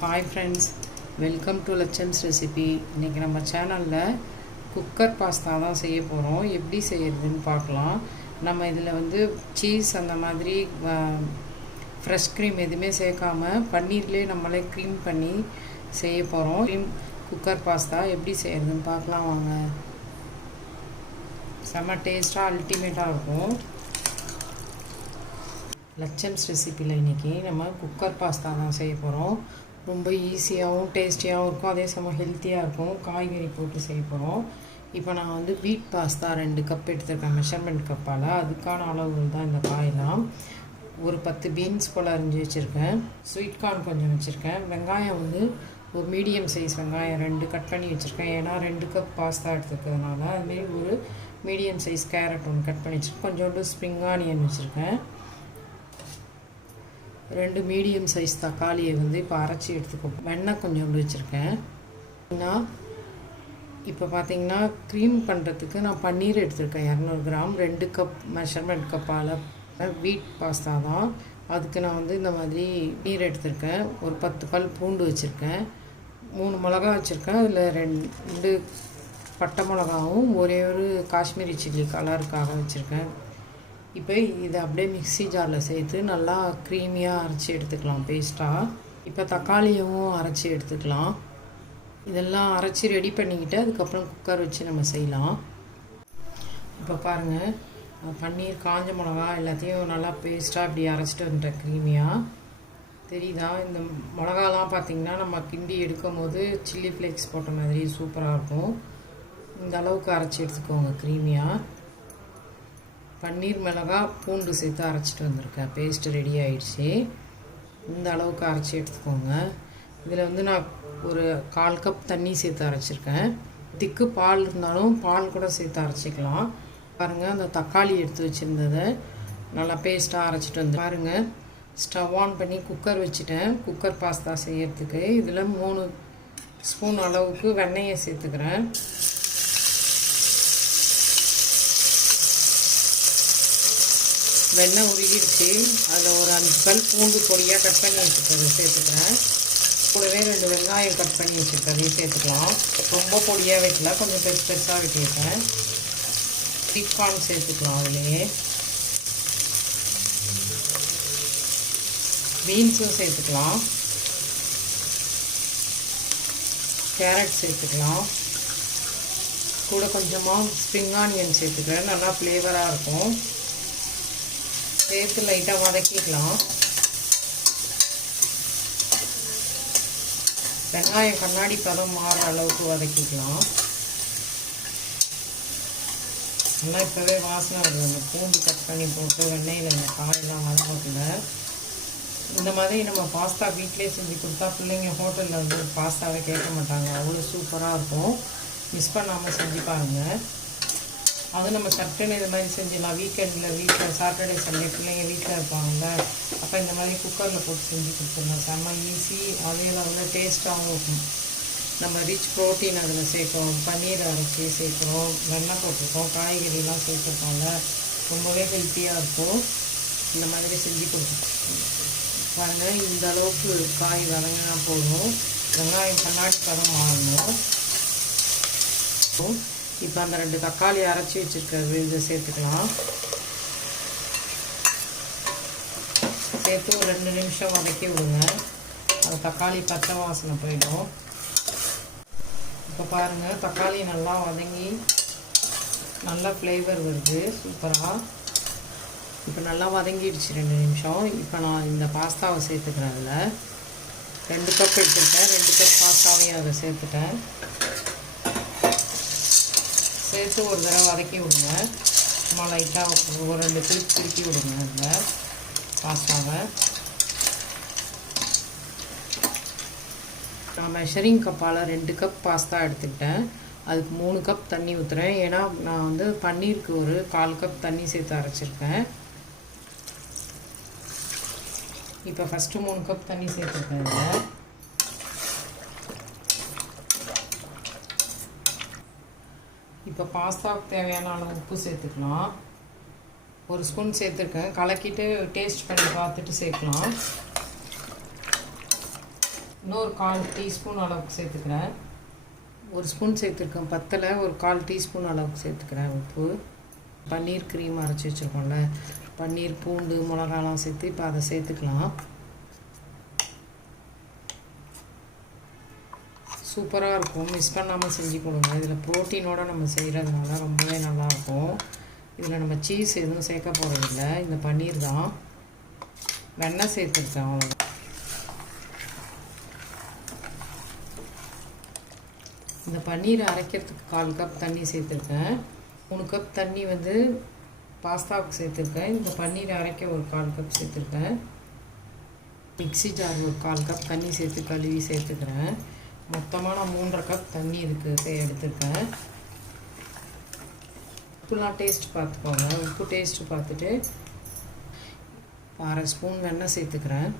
Hi friends, welcome to லட்சம்ஸ் recipe. இன்றைக்கி நம்ம சேனலில் குக்கர் பாஸ்தா தான் செய்ய போகிறோம். எப்படி செய்யறதுன்னு பார்க்கலாம். நம்ம இதில் சீஸ் அந்த மாதிரி ஃப்ரெஷ் க்ரீம் எதுவுமே சேர்க்காம பன்னீர்லேயே நம்மளே க்ரீம் பண்ணி செய்ய போகிறோம். குக்கர் பாஸ்தா எப்படி செய்யறதுன்னு பார்க்கலாம் வாங்க. செம்ம டேஸ்ட்டாக அல்டிமேட்டாக இருக்கும். லட்சம்ஸ் ரெசிப்பியில் இன்றைக்கி நம்ம குக்கர் பாஸ்தா தான் செய்ய போகிறோம். ரொம்ப ஈஸியாகவும் டேஸ்டியாகவும் இருக்கும், அதே சமயம் ஹெல்த்தியாக இருக்கும். காய்கறி போட்டு செய்ய போகிறோம். இப்போ நான் வீட் பாஸ்தா 2 கப் எடுத்துருக்கேன் மெஷர்மெண்ட் கப்பால். அதுக்கான அளவுகள் தான் இந்த காயெல்லாம். ஒரு 10 பீன்ஸ் போல் அரிஞ்சு வச்சுருக்கேன். ஸ்வீட் கார்ன் கொஞ்சம் வச்சுருக்கேன். வெங்காயம் ஒரு மீடியம் சைஸ் வெங்காயம் 2 கட் பண்ணி வச்சுருக்கேன். ஏன்னா 2 கப் பாஸ்தா எடுத்துக்கிறதுனால. அதுமாரி ஒரு மீடியம் சைஸ் கேரட் 1 கட் பண்ணி வச்சுருக்கேன். கொஞ்சோண்டு ஸ்ப்ரிங் ஆனியன் வச்சுருக்கேன். 2 மீடியம் சைஸ் தக்காளியை இப்போ அரைச்சி எடுத்துக்கோ. வெண்ணெய் கொஞ்சோண்டு வச்சுருக்கேன். இப்போ பார்த்தீங்கன்னா க்ரீம் பண்ணுறதுக்கு நான் பன்னீர் எடுத்துருக்கேன் 200 கிராம். 2 கப் மெஷர்மெண்ட் கப்பால் வீட் பாஸ்தா தான். அதுக்கு நான் இந்த மாதிரி நீர் எடுத்திருக்கேன். ஒரு 10 பல் பூண்டு வச்சுருக்கேன். 3 மிளகா வச்சுருக்கேன். அதில் 2 பட்டை மிளகாவும் ஒரே ஒரு காஷ்மீரி சில்லி கலருக்காக வச்சுருக்கேன். இப்போ இதை அப்படியே மிக்ஸி ஜாரில் சேர்த்து நல்லா க்ரீமியாக அரைச்சி எடுத்துக்கலாம் பேஸ்ட்டாக. இப்போ தக்காளியும் அரைச்சி எடுத்துக்கலாம். இதெல்லாம் அரைச்சி ரெடி பண்ணிக்கிட்டு அதுக்கப்புறம் குக்கர் வச்சு நம்ம செய்யலாம். இப்போ பாருங்கள், பன்னீர் காஞ்ச மிளகா எல்லாத்தையும் நல்லா பேஸ்ட்டாக இப்படி அரைச்சிட்டு வந்துட்டேன் க்ரீமியாக. தெரியுதா? இந்த மிளகாலாம் பார்த்திங்கன்னா நம்ம கிண்டி எடுக்கும் போது சில்லி ஃப்ளேக்ஸ் போட்ட மாதிரி சூப்பராக இருக்கும். இந்த அளவுக்கு அரைச்சி எடுத்துக்கோங்க க்ரீமியாக. பன்னீர் மிளகா பூண்டு சேர்த்து அரைச்சிட்டு வந்திருக்கேன். பேஸ்ட்டு ரெடி ஆகிடுச்சு. இந்த அளவுக்கு அரைச்சி எடுத்துக்கோங்க. இதில் நான் ஒரு 1/4 கப் தண்ணி சேர்த்து அரைச்சிருக்கேன். திக்கு பால் இருந்தாலும் பால் கூட சேர்த்து அரைச்சிக்கலாம். பாருங்கள், அந்த தக்காளி எடுத்து வச்சுருந்ததை நல்லா பேஸ்ட்டாக அரைச்சிட்டு வந்து பாருங்கள். ஸ்டவ் ஆன் பண்ணி குக்கர் வச்சுட்டேன் குக்கர் பாஸ்தா செய்யறதுக்கு. இதில் 3 ஸ்பூன் அளவுக்கு வெண்ணெயை சேர்த்துக்கிறேன். வெண்ணெய் உருகிடுச்சு. அதில் ஒரு 5 பல் பூண்டு பொடியாக கட் பண்ணி வச்சுருக்கதை சேர்த்துக்கிறேன். கூடவே 2 வெங்காயம் கட் பண்ணி வச்சுருக்கதையும் சேர்த்துக்கலாம். ரொம்ப பொடியாக வைக்கல, கொஞ்சம் பெருசாக வெட்டியிருக்கேன். ஸ்வீட் கார்ன் சேர்த்துக்கலாம். அதுலேயே பீன்ஸும் சேர்த்துக்கலாம். கேரட் சேர்த்துக்கலாம். கூட கொஞ்சமாக ஸ்ப்ரிங் ஆனியன் சேர்த்துக்கிறேன். நல்லா ஃப்ளேவராக இருக்கும். சேர்த்து லைட்டாக வதக்கிக்கலாம். வெங்காயம் கண்ணாடி பதம் மாறுற அளவுக்கு வதக்கிக்கலாம். நல்லா இப்போவே வாசனை வருது. அந்த பூண்டு கட் பண்ணி போட்டு வெண்ணெயில் இந்த காயெல்லாம் வதக்கல. இந்த மாதிரி நம்ம பாஸ்தா வீட்டிலே செஞ்சு கொடுத்தா பிள்ளைங்க ஹோட்டலில் பாஸ்தாவே கேட்க மாட்டாங்க. அவ்வளோ சூப்பராக இருக்கும். மிஸ் பண்ணாமல் செஞ்சு பாருங்கள். அது நம்ம சட்டுன்னு இது மாதிரி செஞ்சிடலாம். வீட்டில் சாட்டர்டே சண்டே பிள்ளைங்க வீட்டில் இருப்பாங்கள்ல, அப்போ இந்த மாதிரி குக்கரில் போட்டு செஞ்சு கொடுத்துடலாம். செம்ம ஈஸி, அதே லெவலில் டேஸ்ட்டாகவும் இருக்கும். நம்ம ரிச் ப்ரோட்டீன் அதில் சேர்க்குறோம். பன்னீர் அரைச்சி சேர்க்குறோம். வெண்ணெய் போட்டிருக்கோம். காய்கறிலாம் சேர்த்துருக்கோம்ல, ரொம்பவே ஹெல்த்தியாக இருக்கும். இந்த மாதிரி செஞ்சு கொடுத்துருக்கோம் பாருங்கள். இந்த அளவுக்கு காய் வதங்கினா போதும். வெங்காயம் கண்ணாடி பதம் மாறணும். இப்போ அந்த 2 தக்காளி அரைச்சி வச்சுருக்கிறது இதை சேர்த்துக்கலாம். சேர்த்து ஒரு 2 நிமிஷம் வதக்கி விடுங்க. அந்த தக்காளி பச்சை வாசனை போயிடும். இப்போ பாருங்கள், தக்காளி நல்லா வதங்கி நல்லா ஃப்ளேவர் வருது சூப்பராக. இப்போ நல்லா வதங்கிடுச்சு 2 நிமிஷம். இப்போ நான் இந்த பாஸ்தாவை சேர்த்துக்கிறேன். அதில் 2 கப் எடுத்துருக்கேன். 2 கப் பாஸ்தாவையும் அதை சேர்த்துட்டேன். சேர்த்து ஒரு தடவை வதக்கி விடுங்க. சும்மா லைட்டாக ஒரு 2 திருப்பி விடுங்க அதில் பாஸ்தாவை. நான் மெஷரிங் கப்பால் 2 கப் பாஸ்தா எடுத்துக்கிட்டேன். அதுக்கு 3 கப் தண்ணி ஊற்றுறேன். ஏன்னா நான் பன்னீருக்கு ஒரு 1/4 கப் தண்ணி சேர்த்து அரைச்சிருக்கேன். இப்போ ஃபஸ்ட்டு 3 கப் தண்ணி சேர்த்துருக்கேன். இதில் இப்போ பாஸ்தாவுக்கு தேவையான அளவு உப்பு சேர்த்துக்கலாம். 1 ஸ்பூன் சேர்த்துருக்கேன். கலக்கிட்டு டேஸ்ட் பண்ணி பார்த்துட்டு சேர்க்கலாம். இன்னொரு 1/4 டீஸ்பூன் அளவுக்கு சேர்த்துக்கிறேன். ஒரு ஸ்பூன் சேர்த்துருக்கேன், பத்தலை. ஒரு 1/4 டீஸ்பூன் அளவுக்கு சேர்த்துக்கிறேன் உப்பு. பன்னீர் க்ரீம் அரைச்சி வச்சுருக்கோம்ல, பன்னீர், பூண்டு, மிளகாலாம் சேர்த்து இப்போ அதை சேர்த்துக்கலாம். சூப்பராக இருக்கும், மிஸ் பண்ணாமல் செஞ்சு கொடுங்க. இதில் ப்ரோட்டீனோடு நம்ம செய்கிறதுனால ரொம்பவே நல்லாயிருக்கும். இதில் நம்ம சீஸ் எதுவும் சேர்க்க போகிறதில்ல, இந்த பன்னீர் தான். வெண்ணெய் சேர்த்துருக்கேன், அவ்வளோ. இந்த பன்னீர் அரைக்கிறதுக்கு 1/4 கப் தண்ணி சேர்த்துருக்கேன். 3 கப் தண்ணி வந்து பாஸ்தாவுக்கு சேர்த்துருக்கேன். இந்த பன்னீர் அரைக்க ஒரு 1/4 கப் சேர்த்துருக்கேன். மிக்ஸி ஜார் ஒரு 1/4 கப் தண்ணி சேர்த்து கழுவி சேர்த்துக்கிறேன். மொத்தமாக நான் 3.5 கப் தண்ணி இதுக்கு எடுத்துருக்கேன். உப்புலாம் டேஸ்ட் பார்த்துக்கோங்க. உப்பு டேஸ்ட்டு பார்த்துட்டு 1/2 ஸ்பூன் வெண்ணெய் சேர்த்துக்கிறேன்.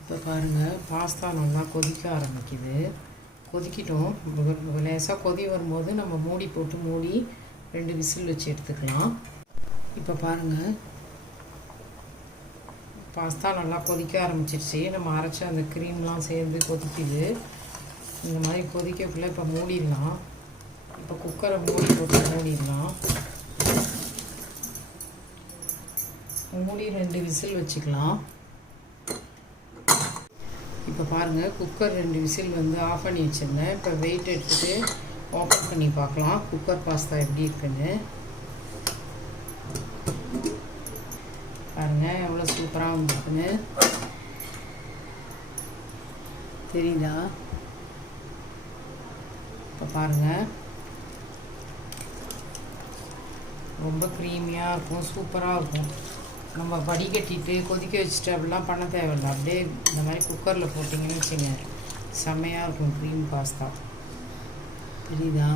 இப்போ பாருங்கள், பாஸ்தா நல்லா கொதிக்க ஆரம்பிக்குது. கொதிக்கிட்டோம். லேசாக கொதி வரும்போது நம்ம மூடி போட்டு 2 விசில் வச்சு எடுத்துக்கலாம். இப்போ பாருங்கள், பாஸ்தா நல்லா கொதிக்க ஆரம்பிச்சிருச்சு. நம்ம அரைச்ச அந்த க்ரீம்லாம் சேர்ந்து கொதிக்குது. இந்த மாதிரி கொதிக்கக்குள்ளே இப்போ மூடிடலாம். இப்போ குக்கரை மூடி போட்டு மூடிடலாம். மூடி 2 விசில் வச்சுக்கலாம். இப்போ பாருங்கள், குக்கர் 2 விசில் வந்து ஆஃப் பண்ணி வச்சுருந்தேன். இப்போ வெயிட் எடுத்துகிட்டு ஓப்பன் பண்ணி பார்க்கலாம் குக்கர் பாஸ்தா எப்படி இருக்குன்னு. பாருங்கள் எவ்வளோ சூப்பராக வந்துருக்குன்னு தெரியுதா? இப்போ பாருங்கள், ரொம்ப க்ரீமியாக இருக்கும், சூப்பராக இருக்கும். நம்ம வடிகட்டிட்டு கொதிக்க வச்சுட்டு அப்படிலாம் பண்ண தேவையில்லை. அப்படியே இந்த மாதிரி குக்கரில் போட்டிங்கன்னு வச்சுங்க, செம்மையாக இருக்கும் க்ரீம் பாஸ்தா. தெரியுதா?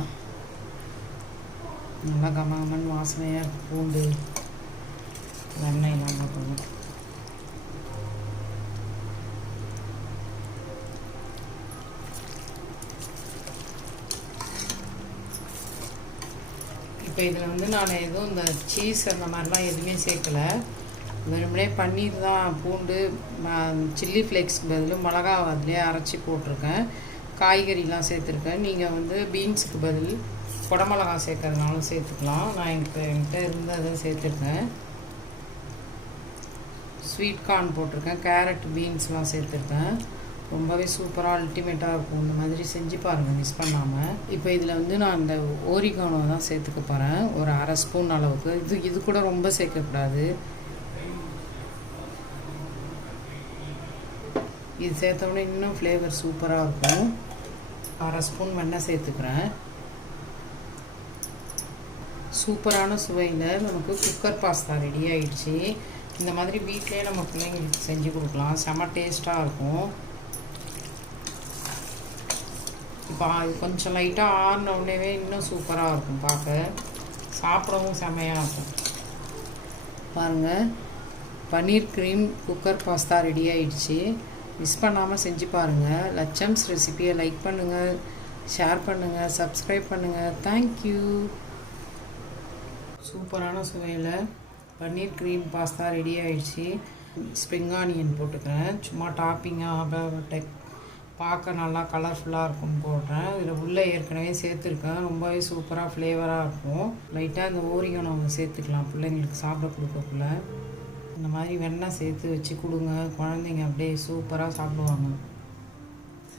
நல்லா கமகமன் வாசனையாக இருக்கும். பூண்டு, வெண்ணெயெல்லாம் போட்டணும். இப்போ இதில் வந்து நான் எதுவும் இந்த சீஸ் அந்த மாதிரிலாம் எதுவுமே சேர்க்கலை. வெறுமனே பன்னீர் தான், பூண்டு, சில்லி ஃப்ளேக்ஸ்க்கு பதில் மிளகா அதிலே அரைச்சி போட்டிருக்கேன். காய்கறிலாம் சேர்த்துருக்கேன். நீங்கள் வந்து பீன்ஸுக்கு பதில் குடமிளகா சேர்க்கறதுனாலும் சேர்த்துக்கலாம். நான் என்கிட்ட இருந்ததை சேர்த்துருக்கேன். ஸ்வீட் கார்ன் போட்டிருக்கேன், கேரட், பீன்ஸ்லாம் சேர்த்துருக்கேன். ரொம்பவே சூப்பராக அல்டிமேட்டாக இருக்கும். இந்த மாதிரி செஞ்சு பாருங்கள், மிஸ் பண்ணாமல். இப்போ இதில் வந்து நான் இந்த ஓரிகானோ தான் சேர்த்துக்க போகிறேன், ஒரு 1/2 ஸ்பூன் அளவுக்கு. இது கூட ரொம்ப சேர்க்கக்கூடாது. இது சேர்த்தோடனே இன்னும் ஃப்ளேவர் சூப்பராக இருக்கும். 1/2 ஸ்பூன் வெண்ணெய் சேர்த்துக்கிறேன். சூப்பரான சுவையில் நமக்கு குக்கர் பாஸ்தா ரெடி ஆகிடுச்சு. இந்த மாதிரி வீட்டிலே நம்ம பிள்ளைங்களுக்கு செஞ்சு கொடுக்கலாம், செம்ம டேஸ்ட்டாக இருக்கும். இப்போ கொஞ்சம் லைட்டாக ஆறினோடனே இன்னும் சூப்பராக இருக்கும், பார்க்க சாப்பிடவும் செம்மையாக இருக்கும். பாருங்கள், பன்னீர் க்ரீம் குக்கர் பாஸ்தா ரெடி ஆகிடுச்சு. மிஸ் பண்ணாமல் செஞ்சு பாருங்கள். லட்சம்ஸ் ரெசிபியை லைக் பண்ணுங்கள், ஷேர் பண்ணுங்கள், சப்ஸ்கிரைப் பண்ணுங்கள். தேங்க்யூ. சூப்பரான சுவையில் பன்னீர் க்ரீம் பாஸ்தா ரெடி ஆகிடுச்சு. ஸ்ப்ரிங் ஆனியன் போட்டுக்கிறேன், சும்மா டாப்பிங்காக டைப் பார்க்க நல்லா கலர்ஃபுல்லாக இருக்கும் போடுறேன். இதில் உள்ளே ஏற்கனவே சேர்த்துருக்கேன். ரொம்பவே சூப்பராக ஃப்ளேவராக இருக்கும். லைட்டாக இந்த ஓரிகானோ சேர்த்துக்கலாம் பிள்ளைங்களுக்கு சாப்பிட கொடுக்கக்குள்ள. இந்த மாதிரி வெண்ணெய் சேர்த்து வச்சு கொடுங்க, குழந்தைங்க அப்படியே சூப்பராக சாப்பிடுவாங்க.